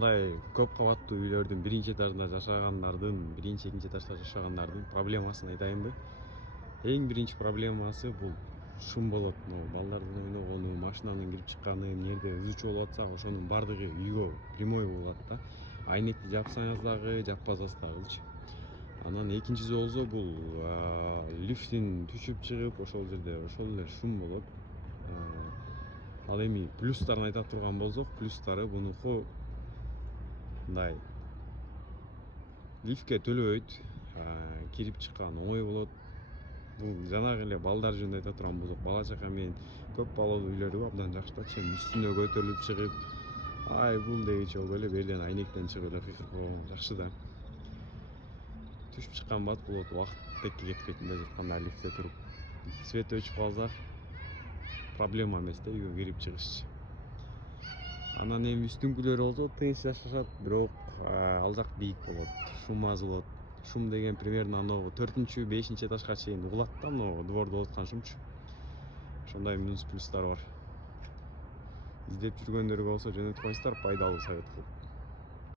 ушундай көп кабаттуу үйлөрдүн биринчи этажында жашагандардын, биринчи, экинчи этажда жашагандардын проблемасын айтайынбы? Эң биринчи проблемасы бул шум болот. Балдардын ойногону, машинанын кирип чыкканы, эмне жерде ызы чуу болуп атса, ошонун баардыгы үйгө прямой болот да. Айнекти жапсаңыз дагы, жаппасаңыз дагычы. Анан экинчиси болсо бул лифттин түшүп чыгып ошол жерде ошол эле шум болот. Ал эми плюстарын айта турган болсок, плюстары бунуку мындай лифтке төлөбөйт, кирип чыккан оңой болот. Бул жанагы эле балдар жөнүндө айта турган болсок, бала чака менен көп балалуу үйлөрдү абдан жакшы да, чейин үстүнө көтөрүлүп чыгып, ай бул дегичи болуп эле берден айнектен чыгып эле кыйкырып жакшы да. Түшүп чыккан бат болот, убакыт текке кетпейт мындай жатканда лифтте туруп. Свет өчүп калса проблема эмес да, үйгө кирип чыгышчы. Анан эми үстүңкүлөр болсо тынч жашашат, бирок ал жак бийик болот, шум аз болот. Шум деген примерно анау 4-5 этажга чейин угулат да, но двордо болуп аткан шумчу. Ошондой минус плюстары бар. Издеп жүргөндөргө болсо жөнөтүп коюңуздар, пайдалуу совет кылып.